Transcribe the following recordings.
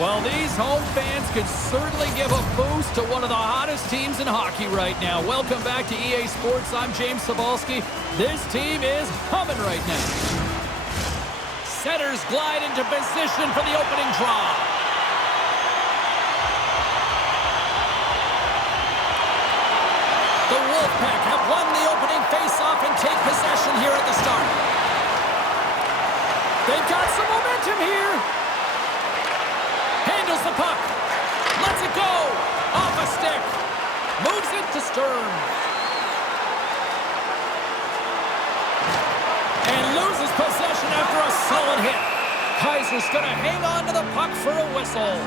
Well, these home fans could certainly give a boost to one of the hottest teams in hockey right now. Welcome back to EA Sports. I'm James Cybulski. This team is humming right now. Centers glide into position for the opening draw. The Wolfpack have won the opening faceoff and take possession here at the start. They've got some momentum here. Handles the puck. Lets it go. Off a stick. Moves it to Stern. And loses possession after a solid hit. Kaiser's going to hang on to the puck for a whistle.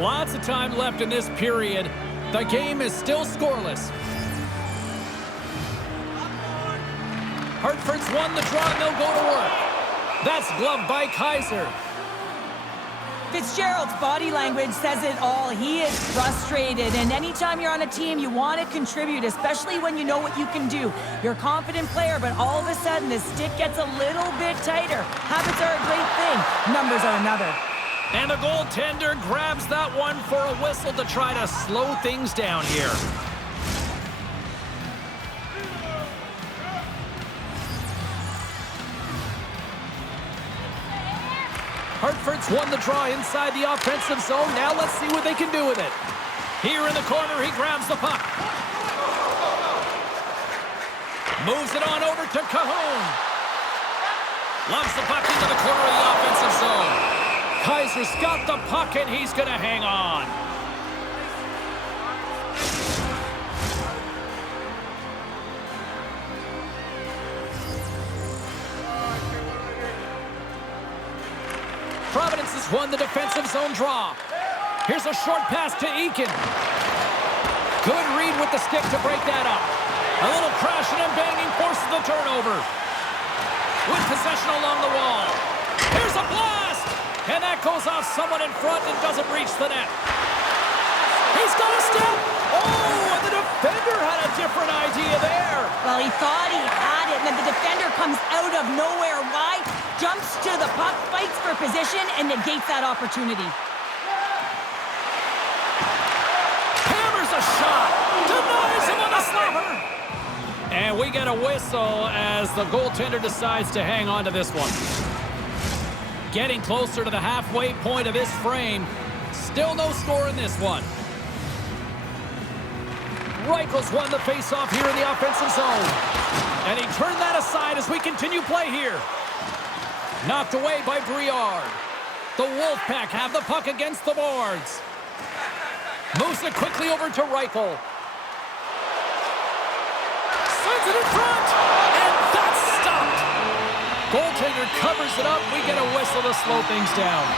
Lots of time left in this period. The game is still scoreless. Hartford's won the draw and they'll go to work. That's gloved by Kaiser. Fitzgerald's body language says it all. He is frustrated, and anytime you're on a team, you want to contribute, especially when you know what you can do. You're a confident player, but all of a sudden, the stick gets a little bit tighter. Habits are a great thing. Numbers are another. And the goaltender grabs that one for a whistle to try to slow things down here. Hartford's won the draw inside the offensive zone. Now let's see what they can do with it. Here in the corner, he grabs the puck. Moves it on over to Cahoon. Lobs the puck into the corner of the offensive zone. Kaiser's got the puck, and he's going to hang on. Providence has won the defensive zone draw. Here's a short pass to Eakin. Good read with the stick to break that up. A little crashing and banging forces the turnover. With possession along the wall. Here's a blast! And that goes off someone in front and doesn't reach the net. He's got a step! Oh, and the defender had a different idea there. Well, he thought he had it, and then the defender comes out of nowhere wide, jumps to the puck, fights for position, and negates that opportunity. Hammers a shot! Denies him on the slapper! And we get a whistle as the goaltender decides to hang on to this one. Getting closer to the halfway point of this frame. Still no score in this one. Reichel's won the faceoff here in the offensive zone. And he turned that aside as we continue play here. Knocked away by Briard. The Wolfpack have the puck against the boards. Moves it quickly over to Reichel. Sends it in front! And that's stopped! Goaltender covers it up. We get a whistle to slow things down.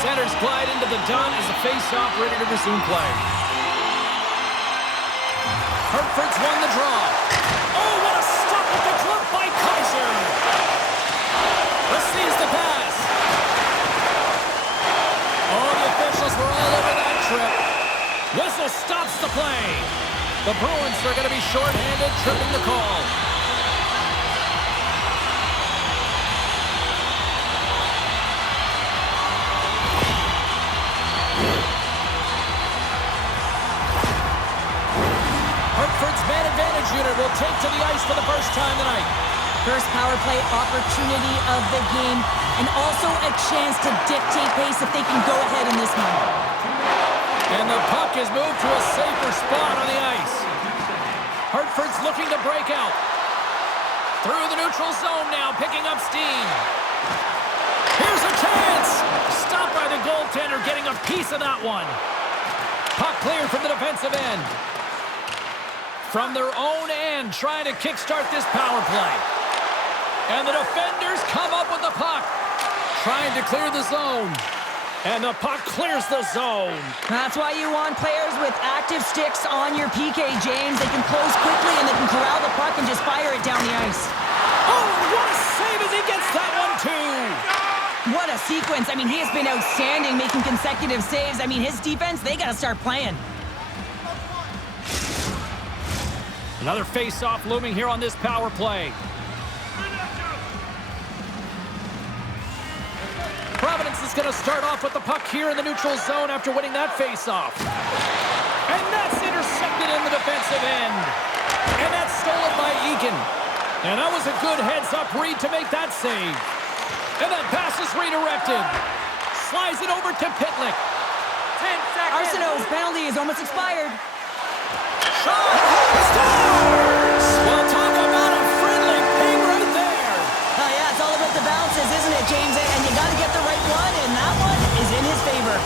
Centers glide into the dot as the face-off ready to resume play. Hartford's won the draw. Oh, what a stop with the glove by Kaiser. Receives the pass. Oh, the officials were all over that trip. Whistle stops the play. The Bruins are going to be shorthanded, tripping the call. Hartford's man advantage unit will take to the ice for the first time tonight. First power play opportunity of the game, and also a chance to dictate pace if they can go ahead in this one. And the puck is moved to a safer spot on the ice. Hartford's looking to break out. Through the neutral zone now, picking up steam. Here's a chance! Stopped by the goaltender, getting a piece of that one. Puck cleared from the defensive end. From their own end, trying to kickstart this power play. And the defenders come up with the puck. Trying to clear the zone. And the puck clears the zone. That's why you want players with active sticks on your PK, James. They can close quickly and they can corral the puck and just fire it down the ice. Oh, what a save as he gets that one, too. What a sequence. I mean, he has been outstanding, making consecutive saves. I mean, his defense, they got to start playing. Another face-off looming here on this power play. going to start off with the puck here in the neutral zone after winning that face-off. And that's intercepted in the defensive end. And that's stolen by Eakin. And that was a good heads-up read to make that save. And that pass is redirected. Slides it over to Pitlick. 10 seconds. Arseneau's penalty is almost expired. Shot! Scores! Well, talk about a friendly ping right there. Oh, yeah, it's all about the bounces, isn't it, James? And you got to get the right one, and that one is in his favor.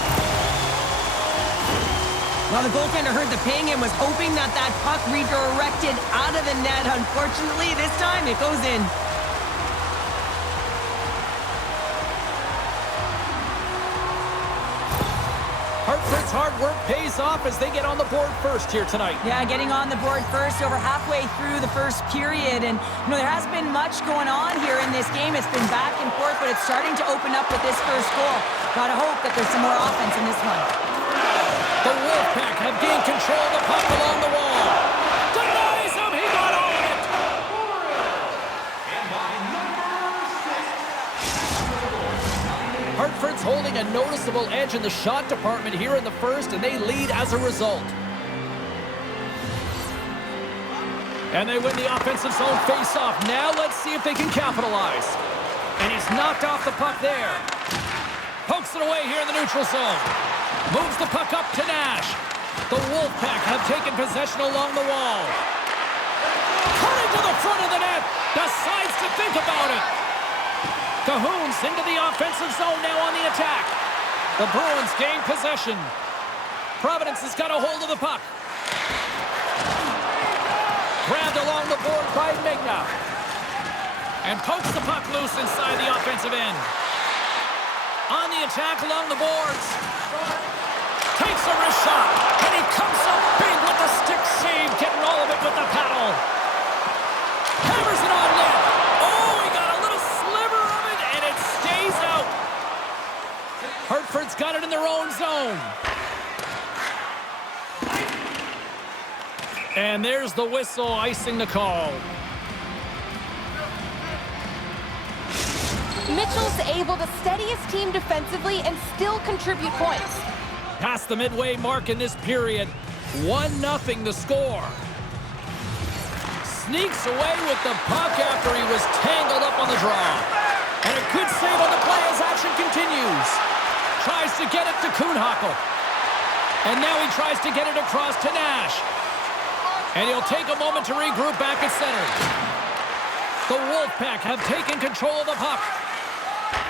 Well, the goaltender heard the ping and was hoping that that puck redirected out of the net. Unfortunately, this time it goes in. Hartford's hard work pays off as they get on the board first here tonight. Yeah, getting on the board first over halfway through the first period. And, you know, there hasn't been much going on here in this game. It's been back and forth, but it's starting to open up with this first goal. Gotta hope that there's some more offense in this one. The Wolfpack have gained control of the puck along the wall. Denies him! He got on it! Hartford's holding a noticeable edge in the shot department here in the first, and they lead as a result. And they win the offensive zone face-off. Now let's see if they can capitalize. And he's knocked off the puck there. Pokes it away here in the neutral zone. Moves the puck up to Nash. The Wolfpack have taken possession along the wall. Cutting to the front of the net. Decides to think about it. Cahoon's into the offensive zone now on the attack. The Bruins gain possession. Providence has got a hold of the puck. Grabbed along the board by Magna. And pokes the puck loose inside the offensive end. On the attack along the boards. Takes a wrist shot. And he comes up big with the stick save. Getting all of it with the paddle. Hammers it on net. Oh, he got a little sliver of it, and it stays out. Hartford's got it in their own zone. And there's the whistle, icing the call. Mitchell's able to steady his team defensively and still contribute points. Past the midway mark in this period. 1-0 the score. Sneaks away with the puck after he was tangled up on the draw. And a good save on the play as action continues. Tries to get it to Kuhnhackl. And now he tries to get it across to Nash. And he'll take a moment to regroup back at center. The Wolfpack have taken control of the puck.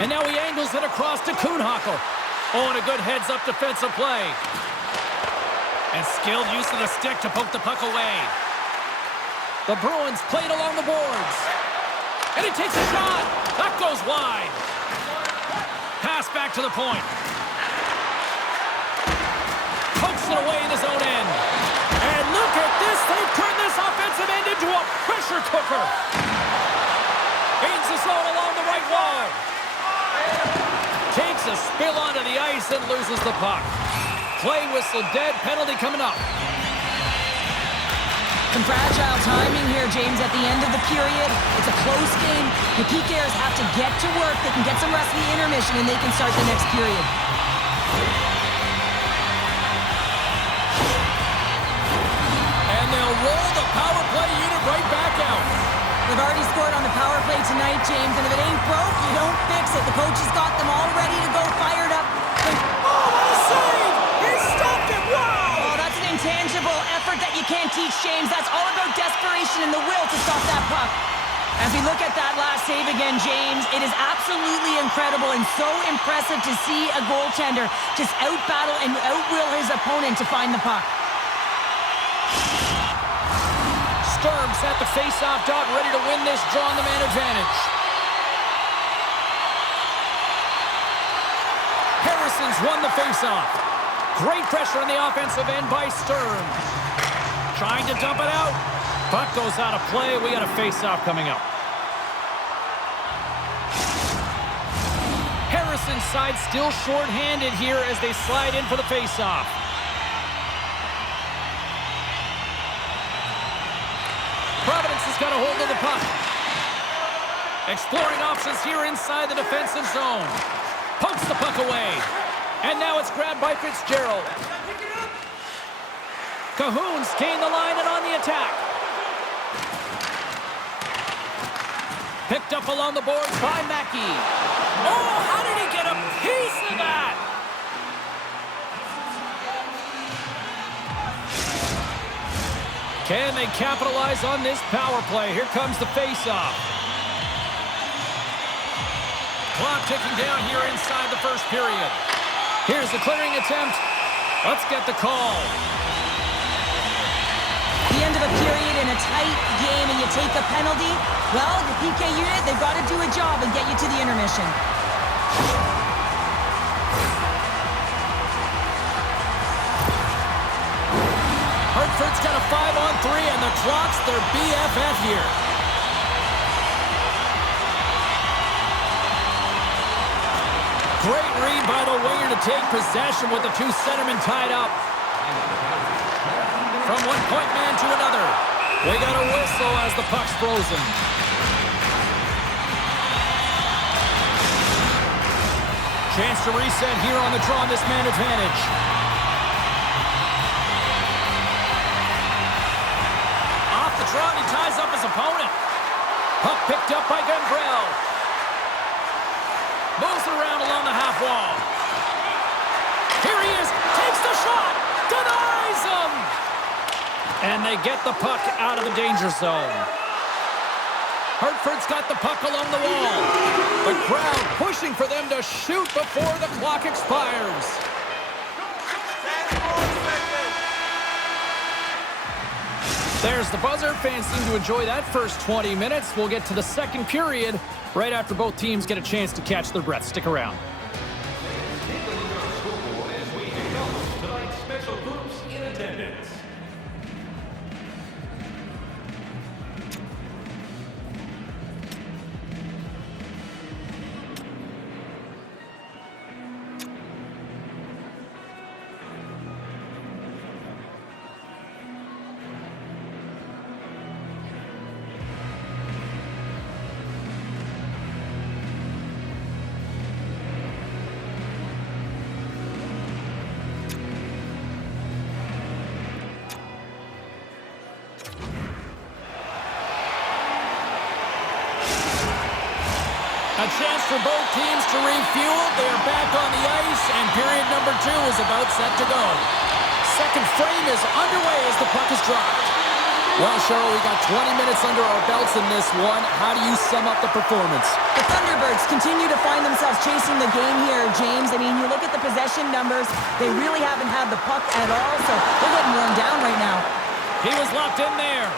And now he angles it across to Kuhnhackl. Oh, and a good heads-up defensive play. And skilled use of the stick to poke the puck away. The Bruins played along the boards. And he takes a shot. That goes wide. Pass back to the point. Pokes it away in his own end. And look at this. They've turned this offensive end into a pressure cooker. Gains the zone along the right wall. Takes a spill onto the ice and loses the puck. Play whistle dead. Penalty coming up. Some fragile timing here, James, at the end of the period. It's a close game. The PKers have to get to work. They can get some rest in the intermission, and they can start the next period. And they'll roll the power play unit right back out. They've already scored on the power play tonight, James, and if it ain't broke, you don't fix it. The coach has got them all ready to go, fired up. Oh, what a save! He stopped it! Wow! Oh, that's an intangible effort that you can't teach, James. That's all about desperation and the will to stop that puck. As we look at that last save again, James, it is absolutely incredible and so impressive to see a goaltender just out-battle and out-will his opponent to find the puck. Sturm's at the face-off dot, ready to win this draw on the man advantage. Harrison's won the face-off. Great pressure on the offensive end by Sturm. Trying to dump it out. Puck goes out of play. We got a face-off coming up. Harrison's side still short-handed here as they slide in for the face-off. Providence has got a hold of the puck. Exploring options here inside the defensive zone. Pokes the puck away. And now it's grabbed by Fitzgerald. Cahoon's gained the line and on the attack. Picked up along the boards by Mackey. Oh, how did he get a piece of that? Can they capitalize on this power play? Here comes the face-off. Clock ticking down here inside the first period. Here's the clearing attempt. Let's get the call. The end of a period in a tight game and you take a penalty, well, the PK unit, they've got to do a job and get you to the intermission. Hartford's got a 5-on-3 and the clock's their BFF here. Great read by the winger to take possession with the two centermen tied up. From one point man to another. We got a whistle as the puck's frozen. Chance to reset here on the draw on this man advantage. Off the draw, he ties up his opponent. Puck picked up by Gambrell. Moves it around along the half wall. Here he is, takes the shot, denies him! And they get the puck out of the danger zone. Hartford's got the puck along the wall. The crowd pushing for them to shoot before the clock expires. There's the buzzer. Fans seem to enjoy that first 20 minutes. We'll get to the second period right after both teams get a chance to catch their breath. Stick around. A chance for both teams to refuel. They're back on the ice, and period number 2 is about set to go. Second frame is underway as the puck is dropped. Well, Cheryl, we got 20 minutes under our belts in this one. How do you sum up the performance? The Thunderbirds continue to find themselves chasing the game here, James. I mean, you look at the possession numbers, they really haven't had the puck at all, so they're getting worn down right now. He was locked in there.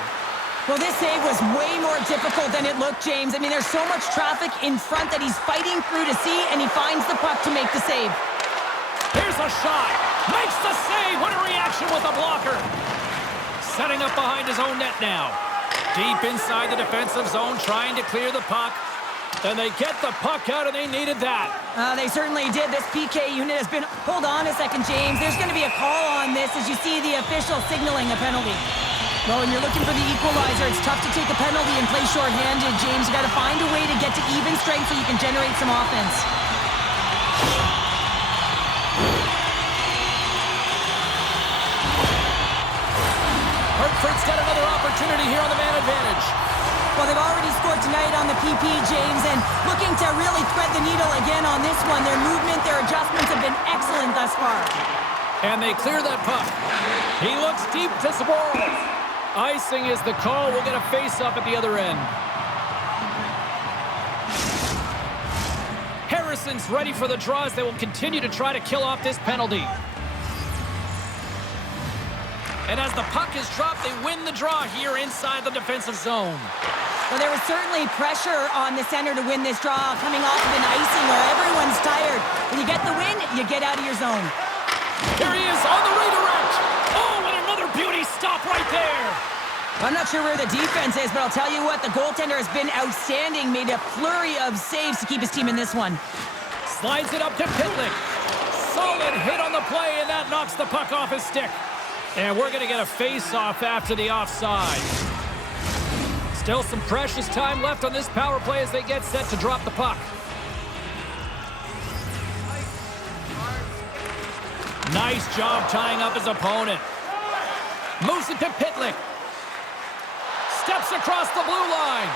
Well, this save was way more difficult than it looked, James. I mean, there's so much traffic in front that he's fighting through to see, and he finds the puck to make the save. Here's a shot. Makes the save. What a reaction with a blocker. Setting up behind his own net now. Deep inside the defensive zone, trying to clear the puck. And they get the puck out, and they needed that. They certainly did. This PK unit has been... Hold on a second, James. There's going to be a call on this as you see the official signaling a penalty. Well, when you're looking for the equalizer, it's tough to take a penalty and play shorthanded, James. You got to find a way to get to even strength so you can generate some offense. Hartford's got another opportunity here on the man advantage. Well, they've already scored tonight on the PP, James, and looking to really thread the needle again on this one. Their movement, their adjustments have been excellent thus far. And they clear that puck. He looks deep to Zboril. Icing is the call. We'll get a face-up at the other end. Harrison's ready for the draws. They will continue to try to kill off this penalty. And as the puck is dropped, they win the draw here inside the defensive zone. Well, there was certainly pressure on the center to win this draw, coming off of an icing where everyone's tired. When you get the win, you get out of your zone. Here he is on the redirect. Oh, and another beauty stop right there. I'm not sure where the defense is, but I'll tell you what, the goaltender has been outstanding, made a flurry of saves to keep his team in this one. Slides it up to Pitlick. Solid hit on the play, and that knocks the puck off his stick. And we're going to get a face-off after the offside. Still some precious time left on this power play as they get set to drop the puck. Nice job tying up his opponent. Moves it to Pitlick. Steps across the blue line.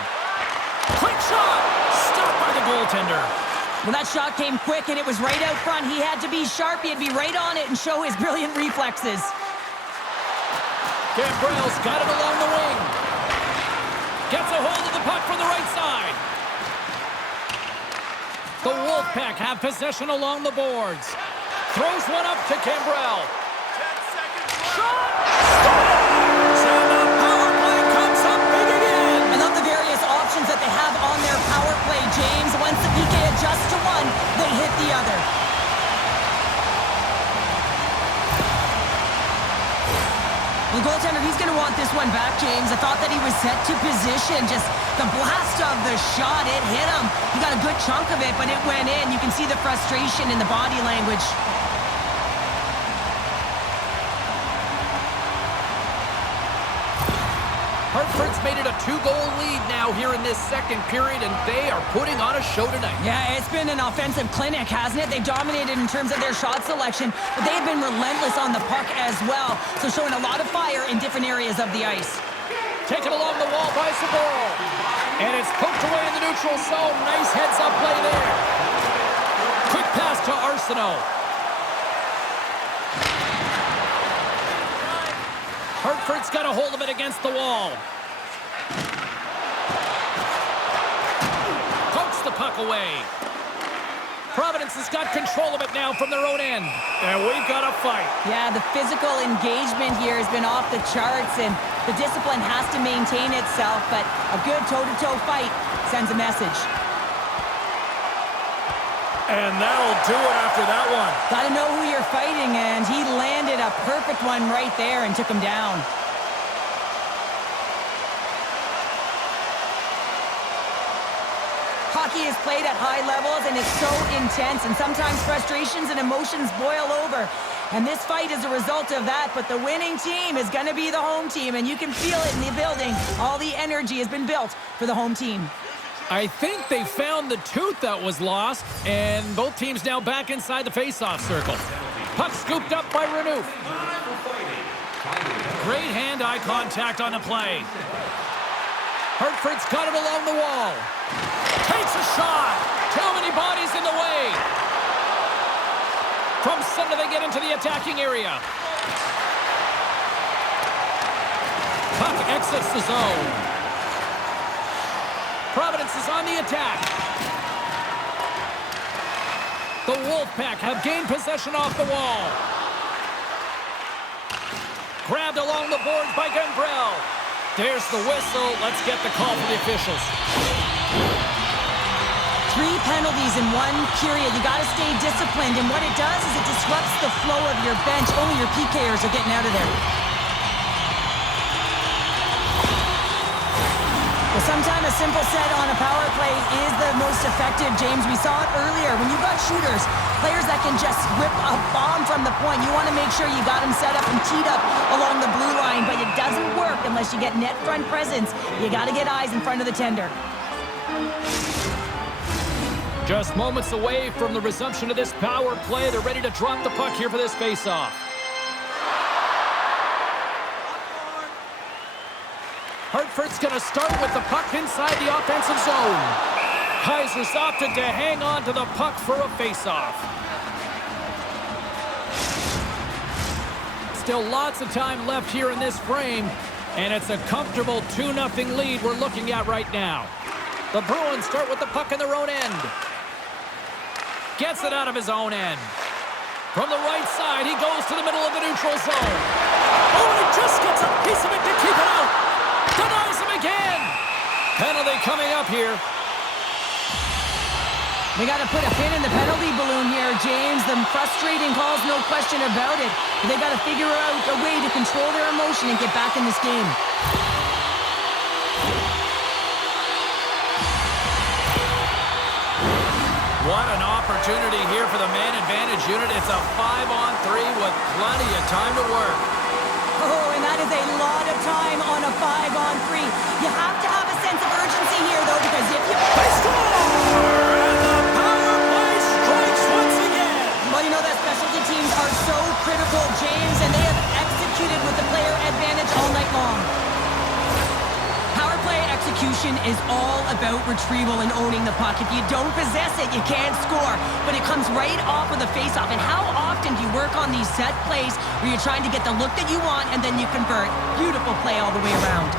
Quick shot! Stopped by the goaltender. Well, that shot came quick, and it was right out front. He had to be sharp. He had to be right on it and show his brilliant reflexes. Gambrell's got it along the wing. Gets a hold of the puck from the right side. The Wolfpack have possession along the boards. Throws one up to Gambrell. 10 seconds left. Shot! Scores! And the power play comes up big again. I love the various options that they have on their power play, James. Once the PK adjusts to one, they hit the other. The goaltender, he's going to want this one back, James. I thought that he was set to position. Just the blast of the shot, it hit him. He got a good chunk of it, but it went in. You can see the frustration in the body language. Hartford's made it a 2-goal lead now here in this second period, and they are putting on a show tonight. Yeah, it's been an offensive clinic, hasn't it? They dominated in terms of their shot selection, but they have been relentless on the puck as well, so showing a lot of fire in different areas of the ice. Taken along the wall by Zboril. And it's poked away in the neutral zone. Nice heads-up play there. Quick pass to Arseneau. Hartford's got a hold of it against the wall. Pokes the puck away. Providence has got control of it now from their own end. And we've got a fight. Yeah, the physical engagement here has been off the charts, and the discipline has to maintain itself, but a good toe-to-toe fight sends a message. And that'll do it after that one. Gotta know who you're fighting, and he landed a perfect one right there and took him down. Hockey is played at high levels, and it's so intense, and sometimes frustrations and emotions boil over. And this fight is a result of that, but the winning team is going to be the home team, and you can feel it in the building. All the energy has been built for the home team. I think they found the tooth that was lost, and both teams now back inside the face-off circle. Puck scooped up by Arseneau. Great hand-eye contact on the play. Hartford's got it along the wall. Takes a shot. Too many bodies in the way. From center, they get into the attacking area. Puck exits the zone. Providence is on the attack. The Wolfpack have gained possession off the wall. Grabbed along the boards by Gambrell. There's the whistle. Let's get the call from the officials. 3 penalties in 1 period. You got to stay disciplined, and what it does is it disrupts the flow of your bench. Only your PKers are getting out of there. Well, sometimes a simple set on a power play is the most effective, James. We saw it earlier. When you've got shooters, players that can just rip a bomb from the point, you want to make sure you got them set up and teed up along the blue line, but it doesn't work unless you get net front presence. You got to get eyes in front of the tender. Just moments away from the resumption of this power play. They're ready to drop the puck here for this face-off. Hartford's going to start with the puck inside the offensive zone. Kaiser's opted to hang on to the puck for a face-off. Still lots of time left here in this frame, and it's a comfortable 2-0 lead we're looking at right now. The Bruins start with the puck in their own end. Gets it out of his own end. From the right side, he goes to the middle of the neutral zone. Oh, and he just gets a piece of it to keep it out. Denies him again. Penalty coming up here. We got to put a pin in the penalty balloon here, James. The frustrating calls, no question about it. But they got to figure out a way to control their emotion and get back in this game. What an opportunity here for the man advantage unit. It's a 5-on-3 with plenty of time to work. Oh, and that is a lot of time on a 5-on-3. You have to have a sense of urgency here, though, because if you... They score! And the power play strikes once again! Well, you know that specialty teams are so critical retrieval and owning the puck. If you don't possess it, you can't score. But it comes right off of the faceoff. And how often do you work on these set plays where you're trying to get the look that you want and then you convert? Beautiful play all the way around.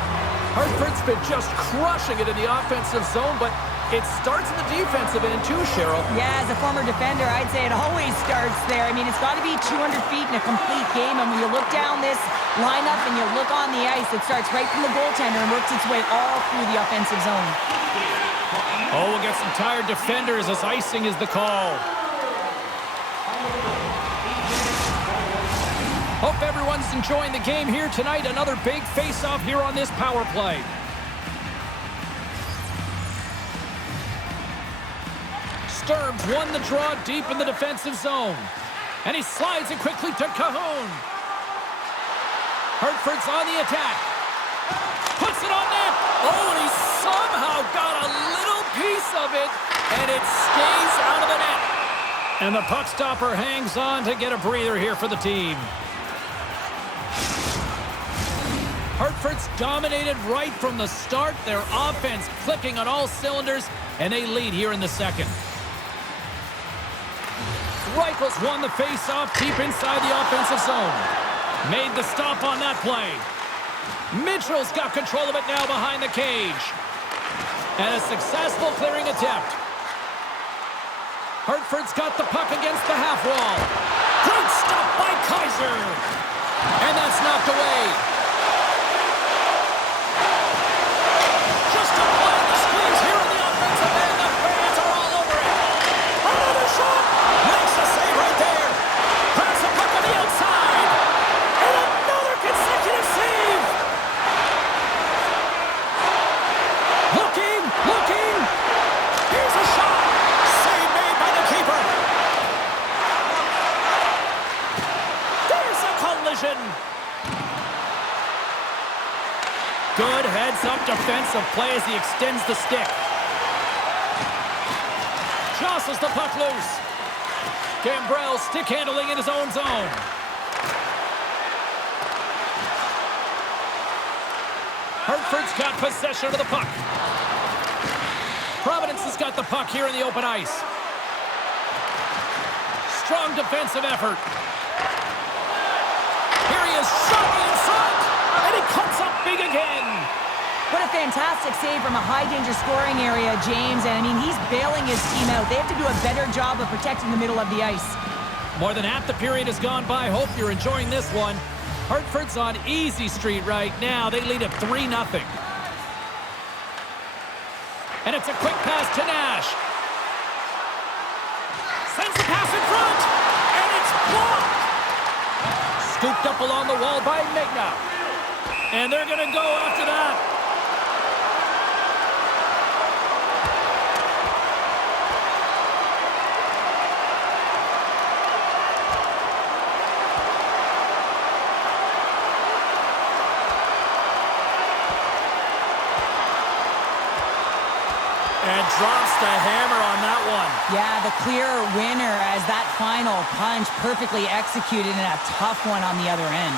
Hartford's been just crushing it in the offensive zone, but it starts in the defensive end too, Cheryl. Yeah, as a former defender, I'd say it always starts there. I mean, it's got to be 200 feet in a complete game, and when you look down this lineup and you look on the ice, it starts right from the goaltender and works its way all through the offensive zone. Oh, we'll get some tired defenders as icing is the call. Hope everyone's enjoying the game here tonight. Another big face-off here on this power play. Sturms won the draw deep in the defensive zone. And he slides it quickly to Cahoon. Hartford's on the attack. Puts it on net. Oh, and he somehow got a little piece of it, and it stays out of the net. And the puck stopper hangs on to get a breather here for the team. Hartford's dominated right from the start. Their offense clicking on all cylinders, and they lead here in the second. Reichel's won the face-off deep inside the offensive zone. Made the stop on that play. Mitchell's got control of it now behind the cage. And a successful clearing attempt. Hartford's got the puck against the half wall. Great stop by Kaiser. And that's knocked away. Just a play in the squeeze here in the offensive end. The fans are all over it. Another shot. Makes a save right there. Grabs the puck on the outside. And another consecutive save. Looking. Here's a shot. Save made by the keeper. There's a collision. Good heads-up defensive play as he extends the stick. Jostles the puck loose. Gambrell stick handling in his own zone. Hartford's got possession of the puck. Providence has got the puck here in the open ice. Strong defensive effort. Here he is, shot in front, and he comes up big again. What a fantastic save from a high-danger scoring area, James. And, I mean, he's bailing his team out. They have to do a better job of protecting the middle of the ice. More than half the period has gone by. Hope you're enjoying this one. Hartford's on easy street right now. They lead at 3-0. And it's a quick pass to Nash. Sends the pass in front, and it's blocked. Scooped up along the wall by Magna. And they're going to go after that. And drops the hammer on that one. Yeah, the clear winner as that final punch perfectly executed and a tough one on the other end.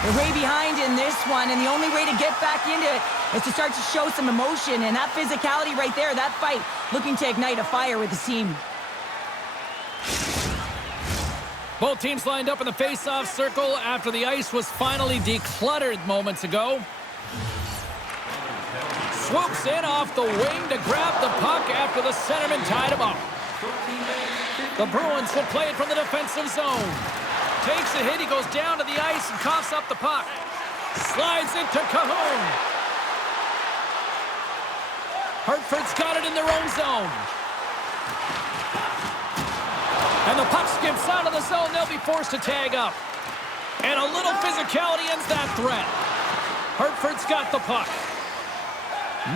They're way behind in this one, and the only way to get back into it is to start to show some emotion. And that physicality right there, that fight, looking to ignite a fire with the team. Both teams lined up in the face-off circle after the ice was finally decluttered moments ago. Swoops in off the wing to grab the puck after the centerman tied him up. The Bruins will play it from the defensive zone. Takes a hit, he goes down to the ice and coughs up the puck. Slides it to Cahoon. Hartford's got it in their own zone. And the puck skips out of the zone. They'll be forced to tag up. And a little physicality ends that threat. Hartford's got the puck.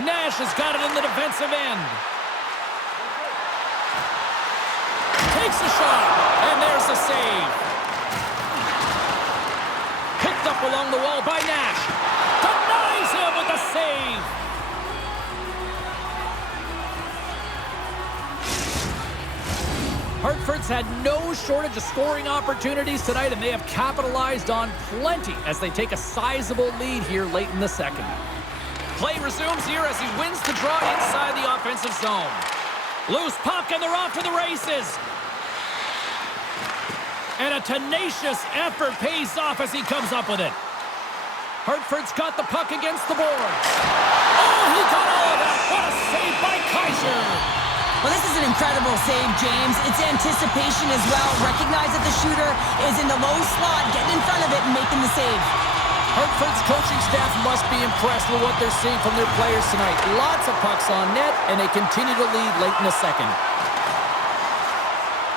Nash has got it in the defensive end. Takes a shot, and there's the save. Picked up along the wall by Nash. Denies him with the save. Hartford's had no shortage of scoring opportunities tonight, and they have capitalized on plenty as they take a sizable lead here late in the second. Play resumes here as he wins the draw inside the offensive zone. Loose puck, and they're off to the races. And a tenacious effort pays off as he comes up with it. Hartford's got the puck against the boards. Oh, he got all of that. What a save by Kaiser. Well, this is an incredible save, James. It's anticipation as well. Recognize that the shooter is in the low slot, getting in front of it and making the save. Hartford's coaching staff must be impressed with what they're seeing from their players tonight. Lots of pucks on net, and they continue to lead late in the second.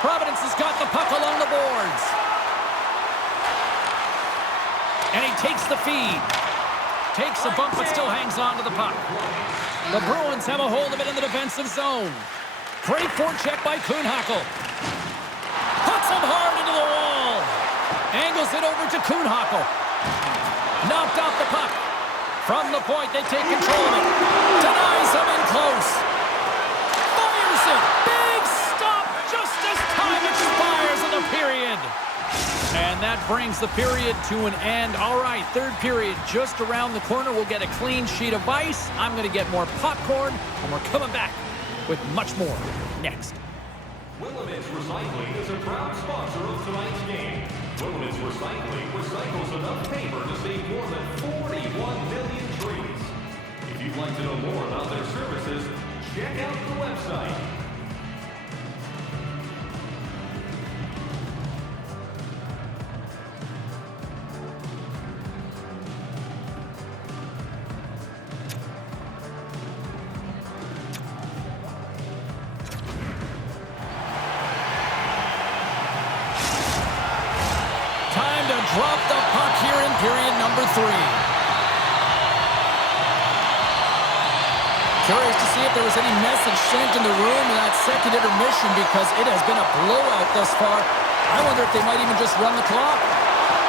Providence has got the puck along the boards. And he takes the feed. Takes a bump, but still hangs on to the puck. The Bruins have a hold of it in the defensive zone. Great forecheck by Kuhnhackl. Puts him hard into the wall. Angles it over to Kuhnhackl. Knocked off the puck. From the point, they take control of it. Denies him in close. Fires it. Big stop just as time expires in the period. And that brings the period to an end. All right, third period just around the corner. We'll get a clean sheet of ice. I'm going to get more popcorn, and we're coming back with much more next. Willamette Recycling is a proud sponsor of tonight's game. Willamette Recycling recycles enough paper to save more than 41 million trees. If you'd like to know more about their services, check out the website. Drop the puck here in period number 3. Curious to see if there was any message sent in the room in that second intermission because it has been a blowout thus far. I wonder if they might even just run the clock.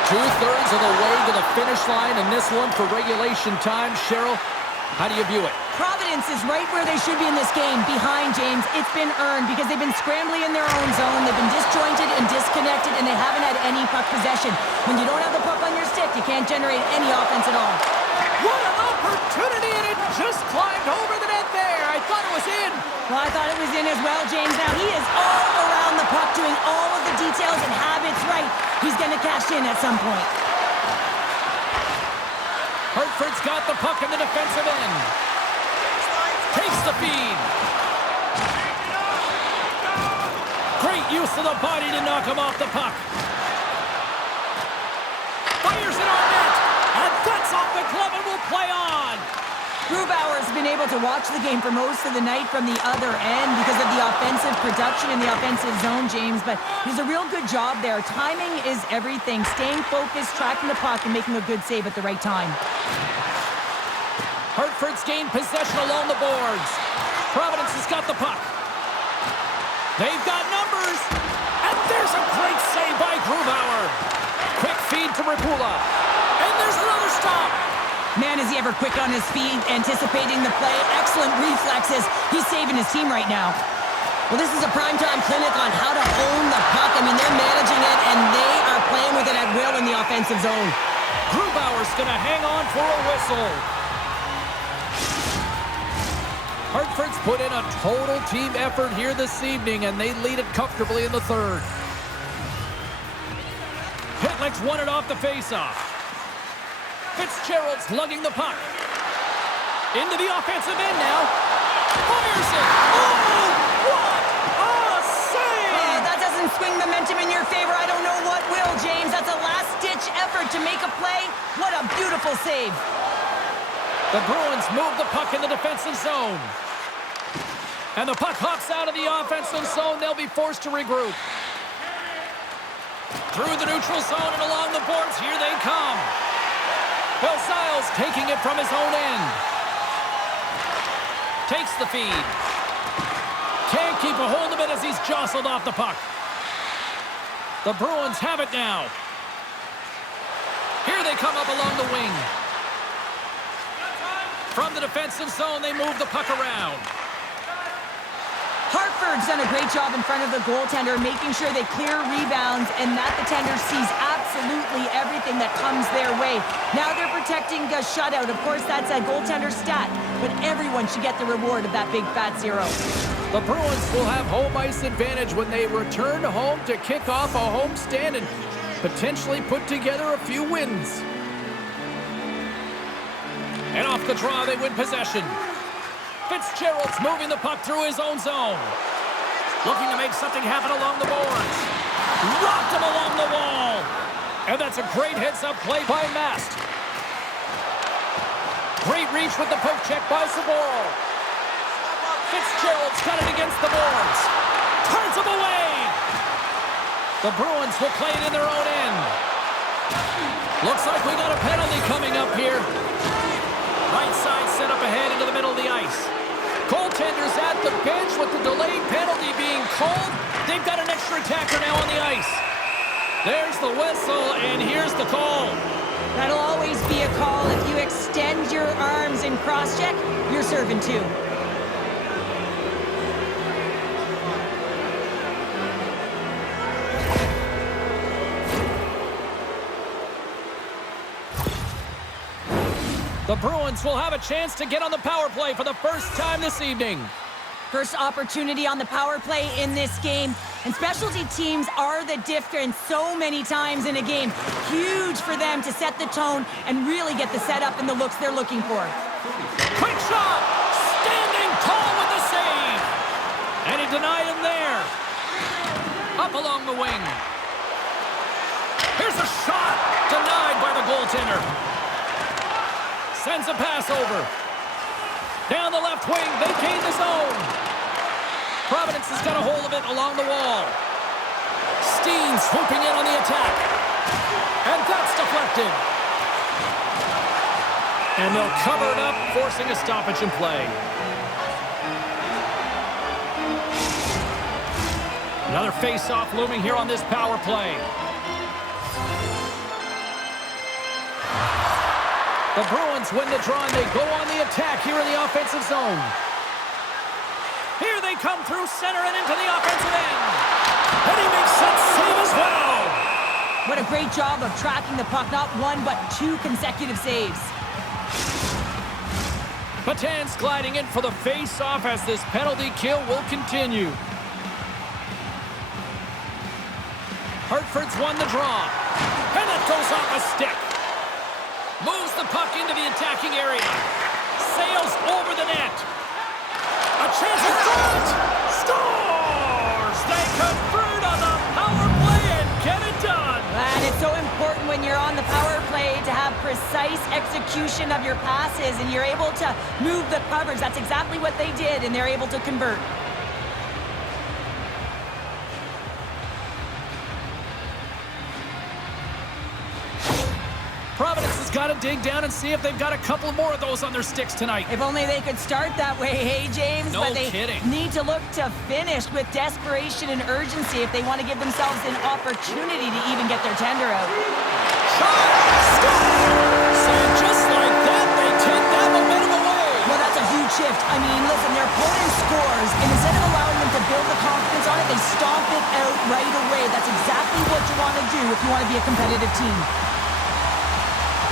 2/3 of the way to the finish line in this one for regulation time. Cheryl, how do you view it? Providence is right where they should be in this game, behind James. It's been earned because they've been scrambling in their own zone. They've been disjointed and disconnected, and they haven't had any puck possession. When you don't have the puck on your stick, you can't generate any offense at all. What an opportunity, and it just climbed over the net there. I thought it was in. Well, I thought it was in as well, James. Now, he is all around the puck, doing all of the details and habits right. He's going to cash in at some point. Hartford's got the puck in the defensive end. Takes the feed. Great use of the body to knock him off the puck. Fires it on net. And that's off the glove and will play on. Grubauer has been able to watch the game for most of the night from the other end because of the offensive production in the offensive zone, James. But he's a real good job there. Timing is everything. Staying focused, tracking the puck, and making a good save at the right time. Hartford's gained possession along the boards. Providence has got the puck. They've got numbers. And there's a great save by Grubauer. Quick feed to Rapula. And there's another stop. Man, is he ever quick on his feet, anticipating the play. Excellent reflexes. He's saving his team right now. Well, this is a primetime clinic on how to own the puck. I mean, they're managing it, and they are playing with it at will in the offensive zone. Grubauer's going to hang on for a whistle. Hartford's put in a total team effort here this evening, and they lead it comfortably in the third. Pitlick's won it off the faceoff. Fitzgerald's lugging the puck. Into the offensive end now. Fires it. Oh, what a save! Oh, that doesn't swing momentum in your favor. I don't know what will, James. That's a last-ditch effort to make a play. What a beautiful save. The Bruins move the puck in the defensive zone. And the puck hops out of the offensive zone. They'll be forced to regroup. Through the neutral zone and along the boards. Here they come. Lysyll's taking it from his own end. Takes the feed. Can't keep a hold of it as he's jostled off the puck. The Bruins have it now. Here they come up along the wing. From the defensive zone, they move the puck around. Hartford's done a great job in front of the goaltender, making sure they clear rebounds and that the tender sees absolutely everything that comes their way. Now they're protecting a shutout. Of course, that's a goaltender stat, but everyone should get the reward of that big fat zero. The Bruins will have home ice advantage when they return home to kick off a homestand and potentially put together a few wins. And off the draw, they win possession. Fitzgerald's moving the puck through his own zone. Looking to make something happen along the boards. Rocked him along the wall. And that's a great heads-up play by Mast. Great reach with the poke check by Zboril. Fitzgerald's got it against the boards. Turns him away. The Bruins will play it in their own end. Looks like we got a penalty coming up here. Right side set up ahead into the middle of the ice. Goaltenders at the bench with the delayed penalty being called. They've got an extra attacker now on the ice. There's the whistle, and here's the call. That'll always be a call. If you extend your arms and cross-check, you're serving too. The Bruins will have a chance to get on the power play for the first time this evening. First opportunity on the power play in this game. And specialty teams are the difference so many times in a game. Huge for them to set the tone and really get the setup and the looks they're looking for. Quick shot! Standing tall with the save! And he denied him there. Up along the wing. Here's a shot! Denied by the goaltender. Sends a pass over. Down the left wing, they gain the zone. Providence has got a hold of it along the wall. Steen swooping in on the attack. And that's deflected. And they'll cover it up, forcing a stoppage in play. Another face-off looming here on this power play. The Bruins win the draw, and they go on the attack here in the offensive zone. Here they come through center and into the offensive end. And he makes that save as well. What a great job of tracking the puck. Not one, but two consecutive saves. Patan's gliding in for the face-off as this penalty kill will continue. Hartford's won the draw. And it goes off a stick. Moves the puck into the attacking area. Sails over the net. A chance at front. Scores! They convert on the power play and get it done. And it's so important when you're on the power play to have precise execution of your passes and you're able to move the coverage. That's exactly what they did, and they're able to convert. Providence has got to dig down and see if they've got a couple more of those on their sticks tonight. If only they could start that way, hey, James? No but they kidding. need to look to finish with desperation and urgency if they want to give themselves an opportunity to even get their tender out. Shot! Scores! And just like that, they take that momentum away. Well, that's a huge shift. I mean, listen, their opponent scores, and instead of allowing them to build the confidence on it, they stomp it out right away. That's exactly what you want to do if you want to be a competitive team.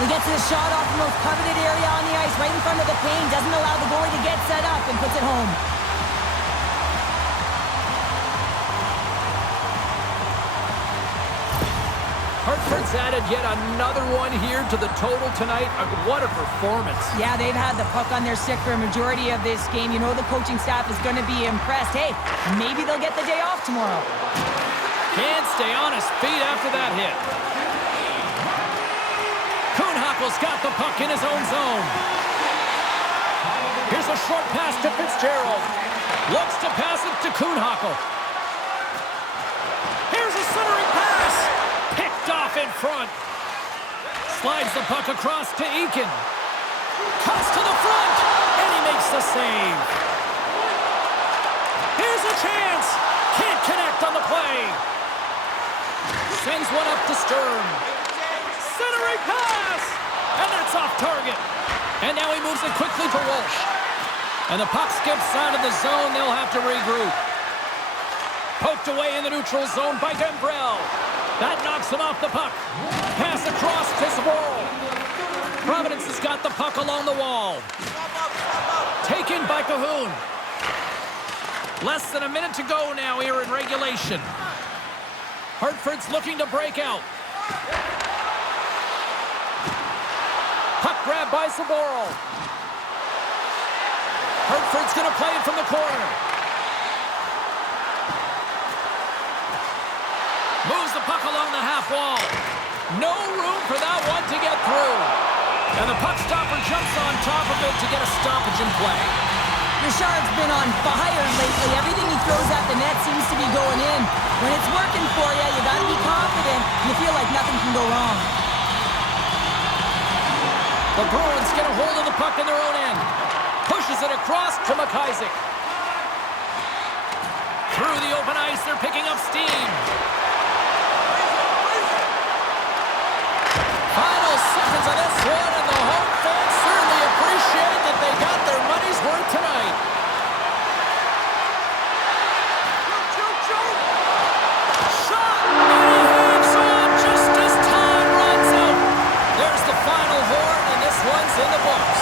He gets his shot off the most coveted area on the ice, right in front of the pane, doesn't allow the goalie to get set up, and puts it home. Hartford's added yet another one here to the total tonight. What a performance. Yeah, they've had the puck on their stick for a majority of this game. You know the coaching staff is going to be impressed. Hey, maybe they'll get the day off tomorrow. Can't stay on his feet after that hit. Kuhnhackle's got the puck in his own zone. Here's a short pass to Fitzgerald. Looks to pass it to Kuhnhackle. Here's a centering pass. Picked off in front. Slides the puck across to Eakin. Cuts to the front. And he makes the save. Here's a chance. Can't connect on the play. Sends one up to Stern. Centering pass! And that's off target. And now he moves it quickly to Walsh. And the puck skips out of the zone. They'll have to regroup. Knocked away in the neutral zone by Gambrell. That knocks him off the puck. Pass across to Zboril. Providence has got the puck along the wall. Taken by Cahoon. Less than a minute to go now here in regulation. Hartford's looking to break out. Puck grab by Zboril. Hartford's going to play it from the corner. Moves the puck along the half wall. No room for that one to get through. And the puck stopper jumps on top of it to get a stoppage in play. Richard's been on fire lately. Everything he throws at the net seems to be going in. When it's working for you, you got to be confident. You feel like nothing can go wrong. The Bruins get a hold of the puck in their own end. Pushes it across to Michaelis. Through the open ice, they're picking up steam. Final seconds of this one, and the home fans certainly appreciate that they got their money's worth tonight. Shot! And he hangs on just as time runs out. There's the final horn, and this one's in the books.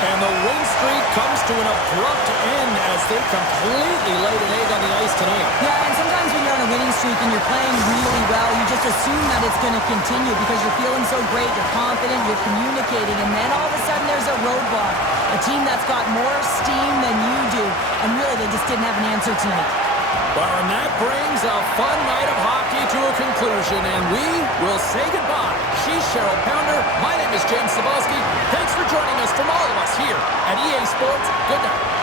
And the win streak comes to an abrupt end as they completely laid an egg on the ice tonight. Yeah, and sometimes when you're on a winning streak and you're playing really well, you just assume that it's going to continue because you're feeling so great, you're confident, you're communicating, and then all of a sudden there's a roadblock. A team that's got more steam than you do, and really they just didn't have an answer tonight. Well, and that brings a fun night of hockey to a conclusion, and we will say goodbye. She's Cheryl Pounder. My name is James Cybulski. Thanks for joining us from all of us here at EA Sports. Good night.